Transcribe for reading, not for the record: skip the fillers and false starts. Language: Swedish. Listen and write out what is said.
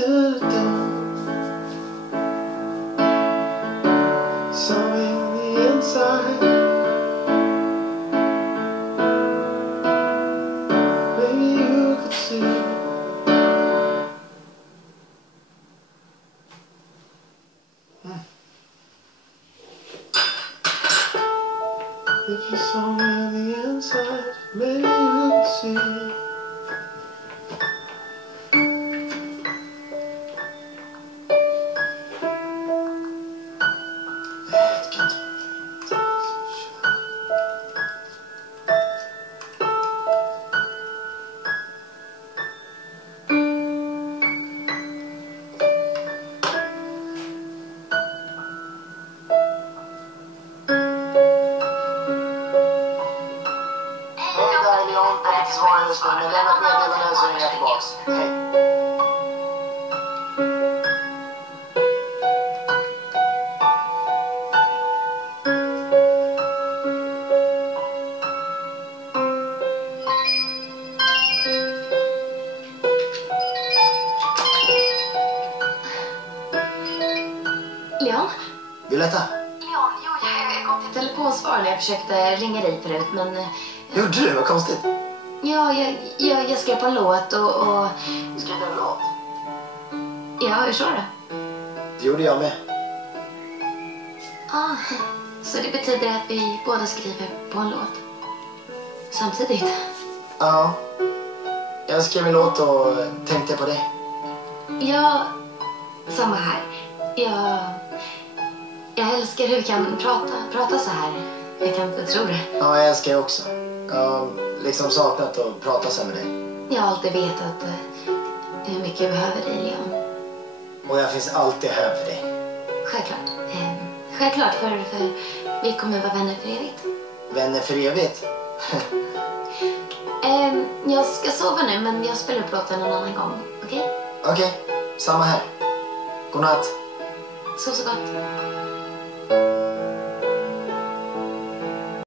in the inside, maybe you could see. If you saw me on the inside, maybe you could see. Jag kan inte svara just nu, men lämna ett meddelande så ringer jag tillbaks. Hej. Leon? Violetta? Leon, jo, jag kom till telefonsvar när jag försökte ringa dig förut, men... Gjorde du? Vad konstigt. Ja, jag skrev på en låt och... Du skrev en låt? Ja, hur så det? Det gjorde jag med. Ah, så det betyder att vi båda skriver på en låt samtidigt? Ja. Jag skrev en låt och tänkte på det. Ja, samma här. Jag älskar hur vi kan prata så här. Jag kan inte tro det. Ja, jag älskar det också. Jag har liksom saknat att prata så med dig. Jag har alltid vetat hur mycket jag behöver dig, Leon. Och jag finns alltid här för dig. Självklart. Självklart, för vi kommer vara vänner för evigt. Vänner för evigt? Jag ska sova nu, men jag spelar upp låten en annan gång. Okej? Okej, samma här. Godnatt. Sov så gott.